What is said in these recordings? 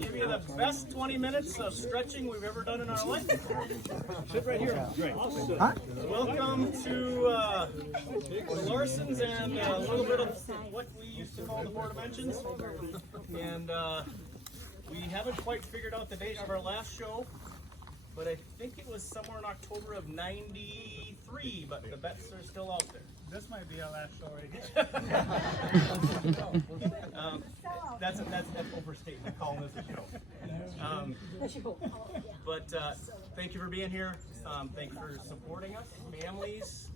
give you the best 20 minutes of stretching we've ever done in our life. Sit right here. Great. Huh? Welcome to the Larsons and a little bit of what we used to call the Four Dimensions. And we haven't quite figured out the date of our last show, but I think it was somewhere in October of '93, but the bets are still out there. This might be our last show right here. That's overstatement, calling this a show. But thank you for being here. Thank you for supporting us, families,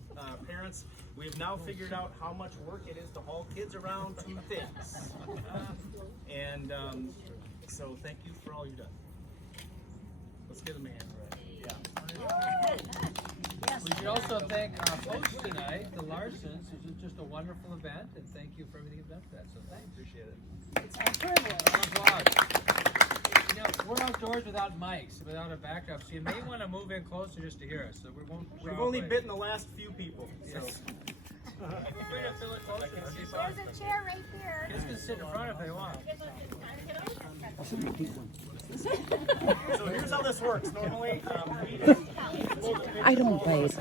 parents. We have now figured out how much work it is to haul kids around to things. And so thank you for all you've done. Let's give them a hand. We should also thank our hosts tonight, the Larsons. This is just a wonderful event, and thank you for everything you've done for that. So thanks. Appreciate it. It's our privilege. You know, we're outdoors without mics, without a backup, so you may want to move in closer just to hear us. So We've only bitten the last few people. So. Yes. There's a chair right there. Kids can sit in front if they want. So here's how this works. Normally, I don't bite.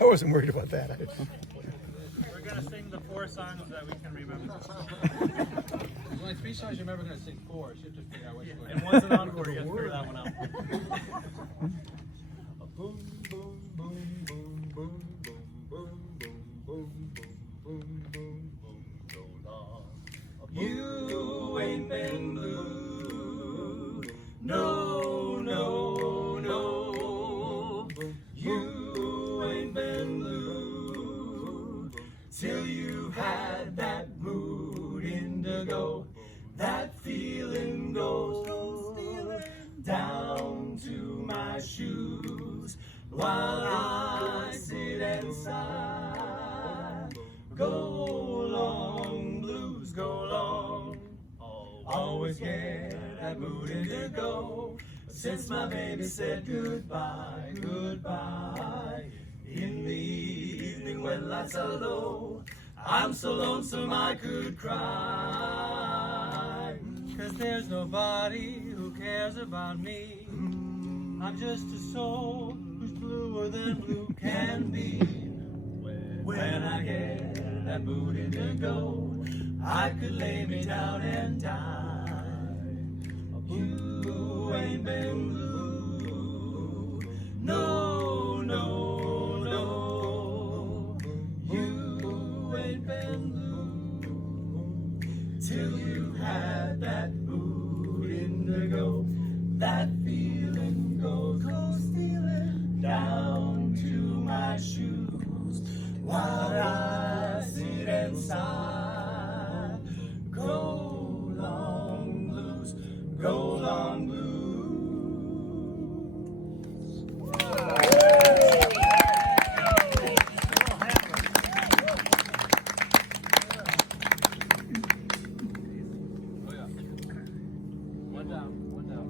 I wasn't worried about that. We're going to sing the 4 songs that we can remember. There's only 3 songs you're never going to sing 4, so you have to figure out which one. and one's an encore. You have to figure that one out. Boom, boom, boom, boom, boom, boom, boom, boom, boom, boom, boom, boom, boom. You ain't been blue, no, no, no. You ain't been blue till you had that mood indigo. That feeling goes down to my shoes while I sit and sigh. Go long, blues, go long. Always get that mood indigo. Since my baby said goodbye, goodbye. In the evening when lights are low, I'm so lonesome I could cry. 'Cause there's nobody who cares about me. I'm just a soul who's bluer than blue can be. When I get that mood indigo, I could lay me down and die. You ain't been blue, no, no, no. You ain't been blue till you had that mood indigo. That feeling goes stealing down to my shoes while I sit and sigh. Go long blues, go long blues. One down, one down.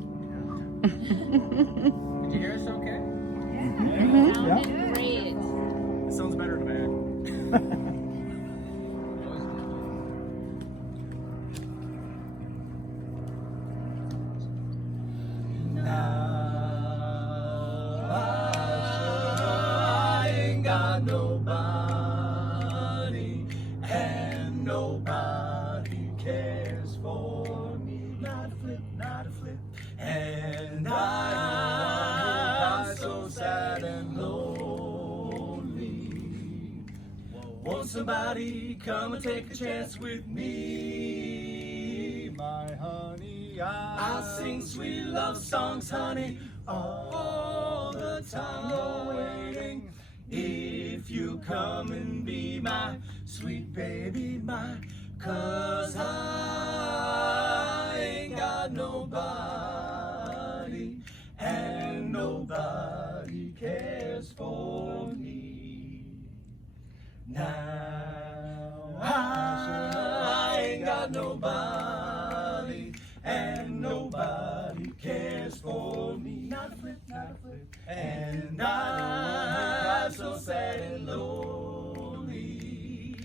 Did you hear us okay? Sounded great. It sounds better in the back. I ain't got nobody, and nobody cares for me. Not a flip, not a flip. And I'm so sad and lonely. Won't somebody come and take a chance with me? My honey, I'll sing sweet love songs, honey, all the time. No waiting. If you come and be my sweet baby, my, 'cause I ain't got nobody, and nobody cares for me. Now I ain't got nobody, and nobody cares for me. Not a flip, not a flip. And I'm so sad and lonely.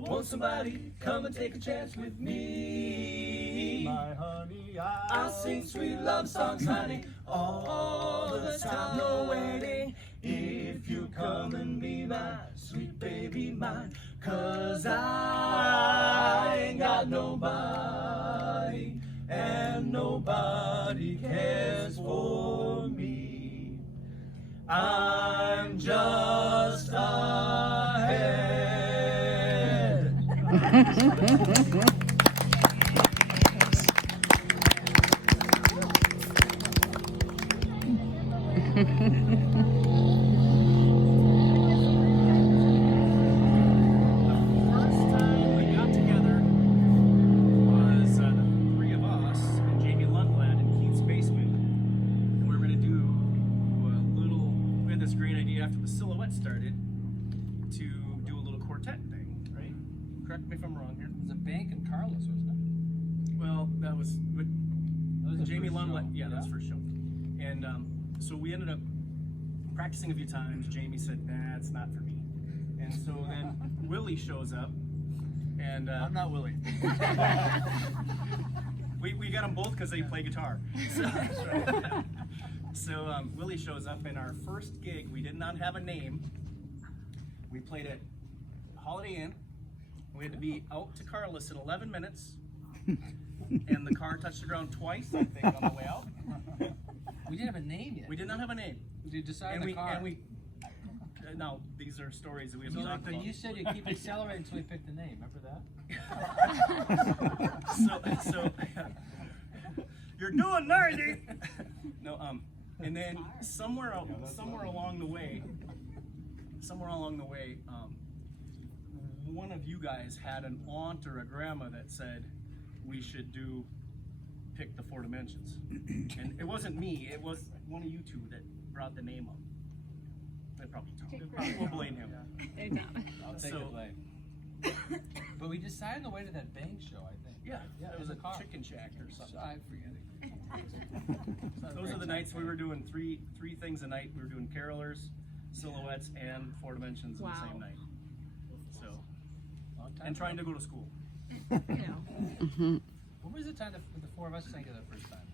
Won't somebody come and take a chance with me? my honey. I sing sweet love songs, honey, all the time, no waiting. If you come and be my sweet baby mine, 'cause I ain't got nobody, and nobody cares for me. I'm just ahead. Started to do a little quartet thing, right? Correct me if I'm wrong here. It was a bank in Carlos, wasn't it? Well, that was That was the Jamie first Lundlet. show. Yeah, that was first show. And so we ended up practicing a few times. Jamie said, "Nah, it's not for me." And so then Willie shows up, and I'm not Willie. we got them both because they play guitar. So Willie shows up, and our first gig, we did not have a name. We played at Holiday Inn. We had to be out to Carlos in 11 minutes, and the car touched the ground twice, I think, on the way out. We didn't have a name yet. We did not have a name. Did you decide And the we, car? and we, now, these are stories that we have So, to talk but about. you said you keep accelerating until we picked the name. Remember that? so you're doing 90. No, and then somewhere along the way, one of you guys had an aunt or a grandma that said we should pick the 4 dimensions, and it wasn't me. It was one of you two that brought the name up. They probably Tom. We'll blame him. I'll take So- the blame. But we decided on the way to that bank show, I think. Yeah, Yeah, it was in a the car. chicken shack or something. I forget it. Those are the nights we were doing three things a night. We were doing carolers, silhouettes, and 4 dimensions in the same night. So, Long time and trying to ago. go to school. What was the time that the 4 of us sang together the first time?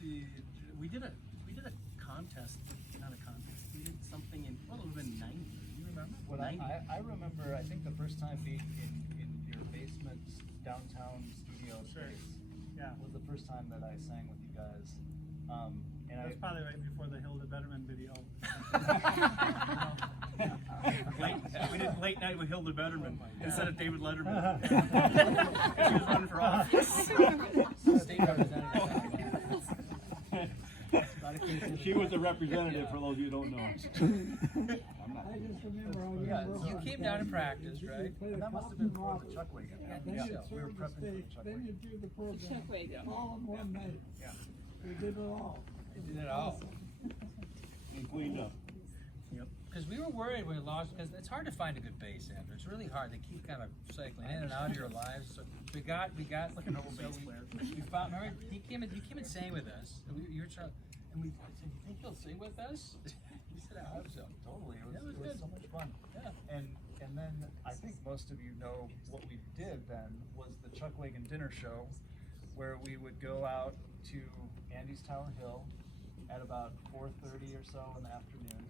We did a contest, not a contest. We did something in, well, it would have been 90. Do you remember? What 90. I remember, I think the first time being in your basement downtown studio space was the first time that I sang with you guys. And That was probably right before the Hilda Betterman video. We did late night with Hilda Betterman instead of David Letterman. She was running for office. State representative. She was a representative, for those of you who don't know. You came down to practice, right? that must have been before the Chuck Wagon. Yeah. We were prepping for the Chuck Then Wagon. you do the program all in one night. Yeah. We did it all. You did it all. And cleaned up. Because we were worried we lost, because it's hard to find a good bass, Andrew. It's really hard. They keep kind of cycling in and out of your lives. So we got like a double bass player. We found, remember, you came and sang with us. And you were trying, and we said, "You think you'll sing with us?" He said, "I hope so." Totally, it was good. so much fun. Yeah. And then I think most of you know what we did then was the Chuck Wagon dinner show, where we would go out to Andy's Tower Hill at about 4:30 or so in the afternoon.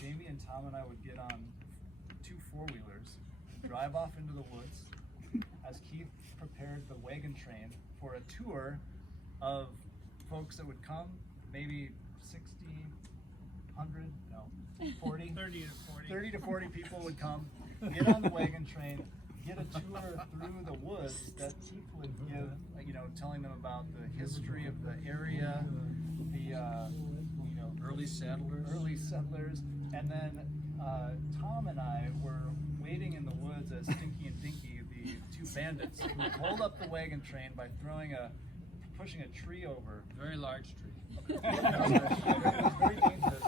Jamie and Tom and I would get on 2 4-wheelers, drive off into the woods as Keith prepared the wagon train for a tour of folks that would come, maybe 60, 100, no, 40, 30 to 40 people would come, get on the wagon train, get a tour through the woods that Keith would give, telling them about the history of the area, the Early settlers, and then Tom and I were waiting in the woods as Stinky and Dinky, the 2 bandits, who pulled up the wagon train by pushing a tree over. Very large tree. It was very dangerous.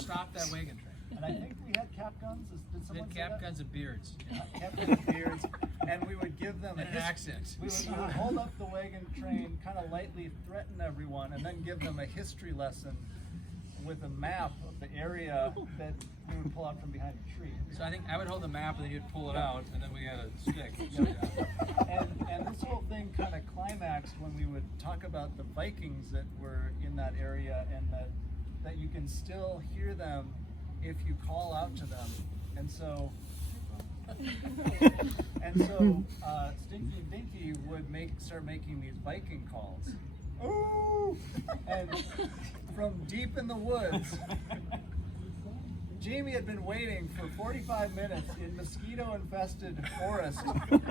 Stop that wagon train. And I think we had cap guns. Did someone Then say cap that? guns and beards. Cap guns and beards, and we would give them And an accent. We would hold up the wagon train, kind of lightly threaten everyone, and then give them a history lesson with a map of the area that we would pull out from behind a tree. So I think I would hold the map and then you'd pull it out and then we had a stick. And this whole next when we would talk about the Vikings that were in that area, and that you can still hear them if you call out to them. And so Stinky and Dinky would start making these Viking calls. Ooh! And from deep in the woods, Jamie had been waiting for 45 minutes in mosquito-infested forest,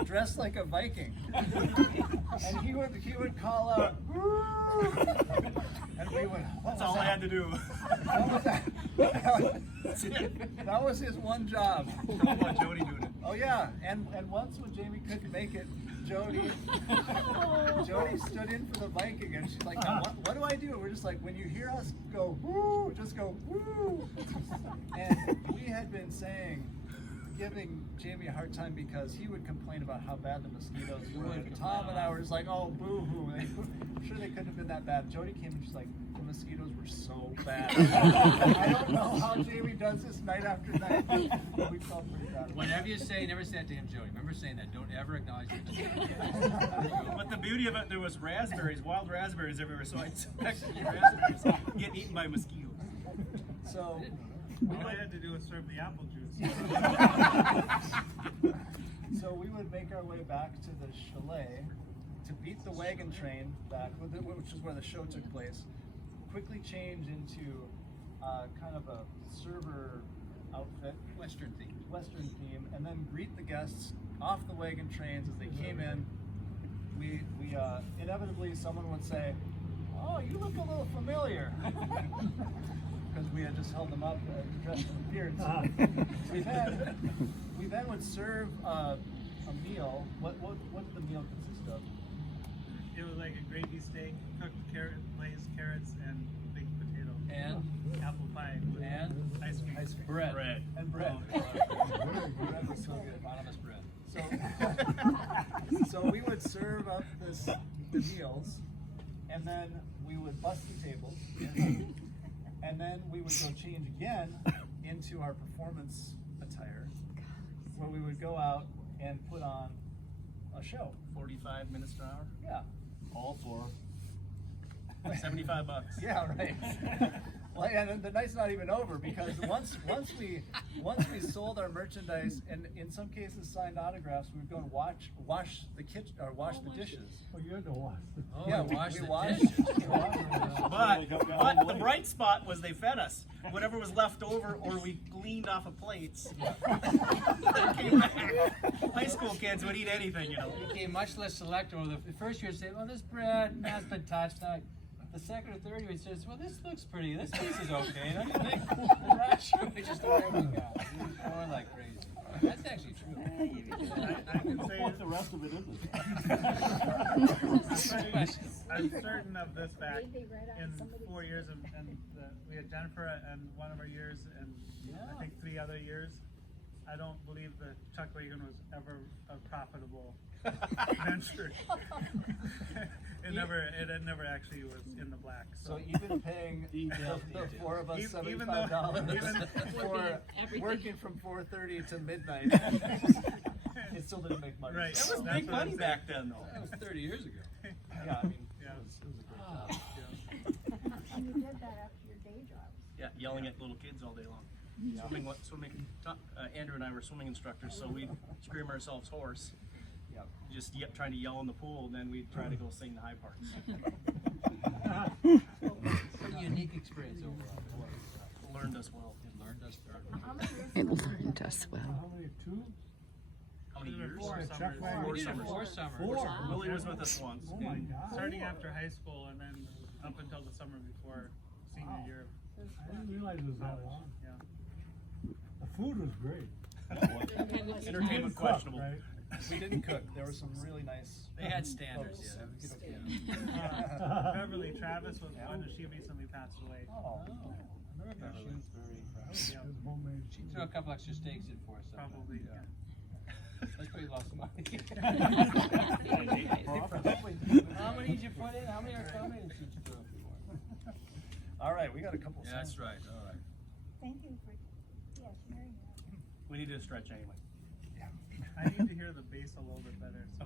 dressed like a Viking, and he would call out, "Woo!" And we would. That's all I had to do. That was his one job. How about Jody doing it? Oh yeah, and once when Jamie couldn't make it, Jody stood in for the Viking, and she's like, now, what do I do? We're just like, when you hear us go woo, just go woo. And we had been giving Jamie a hard time because he would complain about how bad the mosquitoes were. And Tom and I were just like, oh, boo-hoo. I'm sure they couldn't have been that bad. Jody came and she's like, the mosquitoes were so bad. I don't know how Jamie does this night after night, but we felt pretty bad. Whenever you say, never say that to him, Joey. Remember saying that. Don't ever acknowledge it. But the beauty of it, there was raspberries, wild raspberries everywhere, so I expected the raspberries getting eaten by mosquitoes. So All I had to do was serve the apple juice. So we would make our way back to the chalet to beat the wagon train back, which is where the show took place. Quickly change into kind of a server outfit, Western theme. and then greet the guests off the wagon trains as they came in. We inevitably someone would say, "Oh, you look a little familiar," because we had just held them up dressed in beards. We then would serve a meal. What did the meal consist of? It was like a gravy steak, cooked glazed carrots, and baked potato. And Apple pie. And ice cream. bread. And bread. Bread was so good. Bottomless bread. So we would serve up the meals, and then we would bust the tables, and then we would go change again into our performance attire, where we would go out and put on a show. 45 minutes an hour, Yeah. All for. $75. Yeah, right. Well, and the night's not even over, because once we sold our merchandise and in some cases signed autographs, we would go and wash the kitchen or wash the dishes. Oh, you had to wash. Oh, Yeah, we washed we the washed. dishes. We washed the dishes. But the bright spot was they fed us. Whatever was left over or we gleaned off of plates. High school kids would eat anything, you know. It became much less selective. The first year, say, "Well, this bread has been touched." Now, the second or third year, it says, "Well, this looks pretty. This piece is okay." And I think the rest year, we just whatever we got. We were going like crazy. That's actually true. I can say what the rest of it isn't. I'm certain of this fact. In 4 years, and we had Jennifer and one of our years, and I think 3 other years. I don't believe that Chuck Wagon was ever a profitable venture. It never actually was in the black. So even paying the four of us $75 for working from 4:30 to midnight, it still didn't make money. Right. That was big money back then, though. That was 30 years ago. Yeah, I mean, Yeah. it was a great Ah. And you did that after your day job. Yeah, yelling at little kids all day long. Swimming. Andrew and I were swimming instructors, so we'd scream ourselves hoarse. Yep. Just trying to yell in the pool, and then we'd try to go sing the high parts. Some unique experience overall. Learned us well. It learned us very How many years It learned us well. How many, 2? How many years? Chuck summers. Wagon. We did it summers. 4 summers. 4? Willie was with us once. Oh my God. Starting after high school and then up until the summer before senior Wow. year. I didn't realize it was that long. Yeah. The food was great. Entertainment Cook, questionable. right? We didn't cook. There were some really nice. They had standards, yeah. Beverly Travis was one, and she recently passed away. Oh. Oh, I remember that. She was very proud. Yeah, It was homemade. She threw a couple extra steaks in for us. sometimes. probably. Yeah. That's pretty lost money. How many did you put in? How many are coming? And she threw a few more. All right, we got a couple. Yeah, that's right. All right. Thank you for, yes, sharing that. We needed to stretch anyway. I need to hear the bass a little bit better. So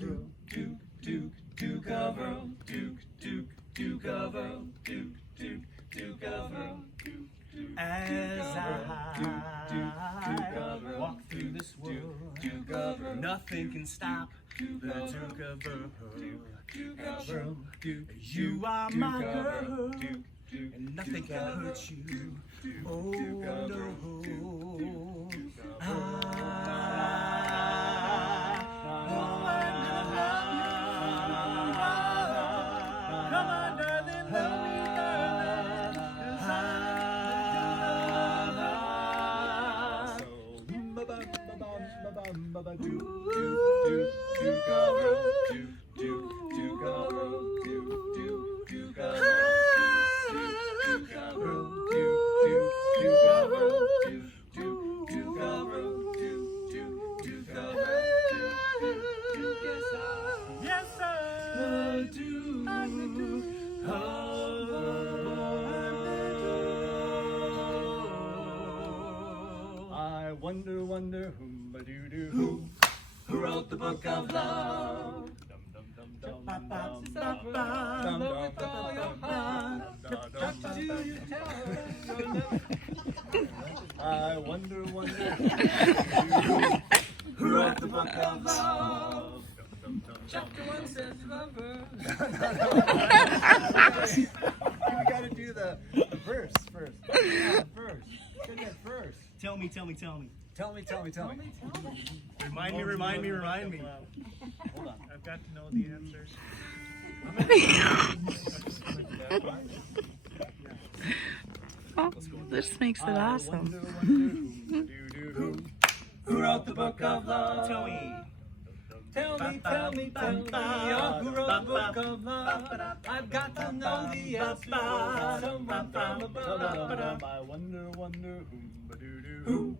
Duke, Duke, Duke, Duke of Earl, Duke, Duke, Duke of Earl, Duke, Duke, Duke of Earl. As I walk through this world, nothing can stop the Duke of Earl. You are my girl, and nothing can hurt you. Oh no. Come on, darling, love me, darling. 'Cause yes, I wonder, wonder, who wrote the book of love? I wonder, wonder, who wrote the book of love? Chapter 1 says lover. We gotta do the verse first. Yeah, first. Get that first. Tell me. Tell me. Remind me. Hold on. I've got to know the answers. Oh, this makes it awesome. Who wrote the book of love? Tell me. Tell me, oh, who wrote the book of love? I've got to know the answer. Someone from above. I wonder, who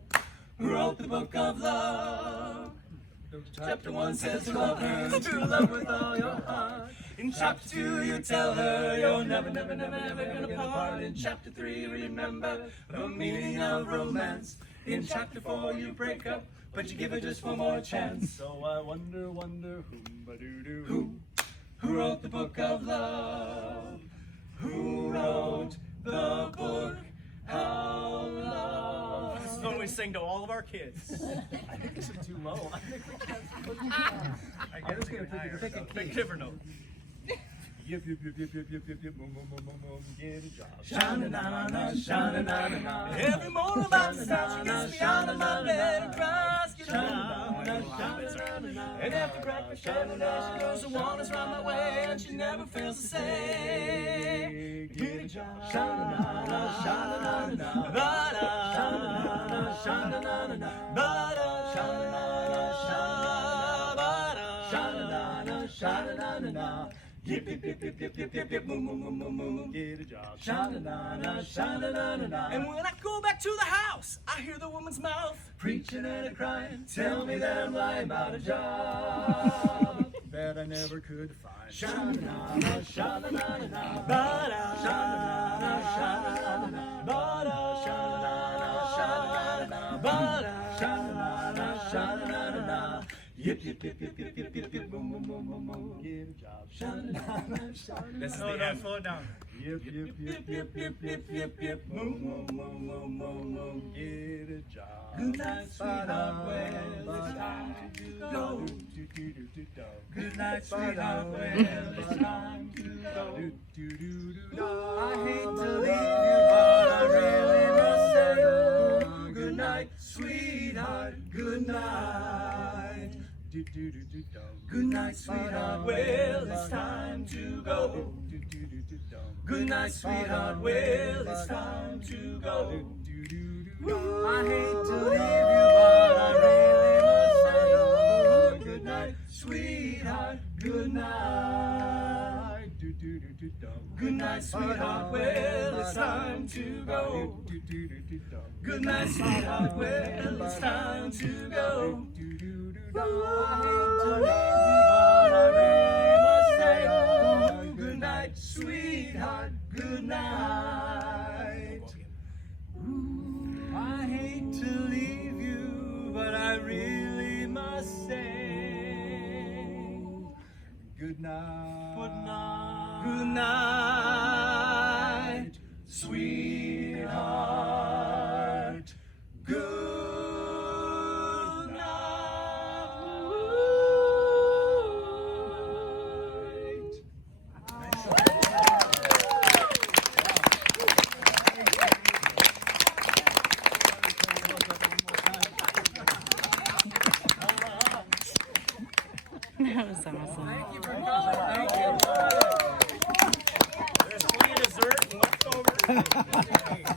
wrote the book of love? Chapter 1 says love her, true love with all your heart. In chapter 2 you tell her you're never gonna part. In chapter 3 remember the meaning of romance. In chapter 4 you break up, but you give her just one more chance. So I wonder, who wrote the book of love? Who wrote the book of love? This is what we sing to all of our kids. I think this is too low. I think we can't put it I guess we're gonna take a Big different note. Yip, boom, get a job. Sha-na-na-na, sha-na-na-na-na. Every morning about this time she gets me out of my bed and cries, get And after breakfast, she goes, the water's round my way, and she never fails to say, get a job. Sha-na-na-na, sha-na-na-na, ba-da. Sha-na-na-na, sha-na-na-na, ba-da. Sha-na-na-na, sha-na-na-na, ba-da. Sha-na-na-na, sha-na-na-na. Yip, boom, get a job. Sha-na-na-na, sha-na-na-na. And when I go back to the house, I hear the woman's mouth Preaching and a crying, tell me that I'm lying about a job that I never could find. Sha-na-na-na, sha-na-na-na, ba-da. Sha-na-na-na, sha-na-na-na, ba-da. Sha-na-na-na, sha-na-na-na, ba-da. Sha-na-na-na, sha-na-na-na. Yip, boom, get a job. Sha-na-na-na, sha-na-na-na. This is No, the no, end. slow it down. Yip, boom, get a job. Good night, sweetheart, well, it's time to go. Good night, sweetheart, well, it's time to go. I hate to leave you, but I really must say, good night, sweetheart, good night. Good night, sweetheart, well, it's time to go. Good night, sweetheart, well, it's time to go. I hate to leave you, but I really must say, good night, sweetheart, good night. Good night, sweetheart, well, it's time to go. Good night, sweetheart, well, it's time to go. I hate to leave you, but I really must say, good night, sweetheart, good night. I hate to leave you, but I really must say, night. Good night. Good night, sweetheart. Good night. That was awesome. Thank you for coming. Thank you. There's plenty of dessert and leftovers.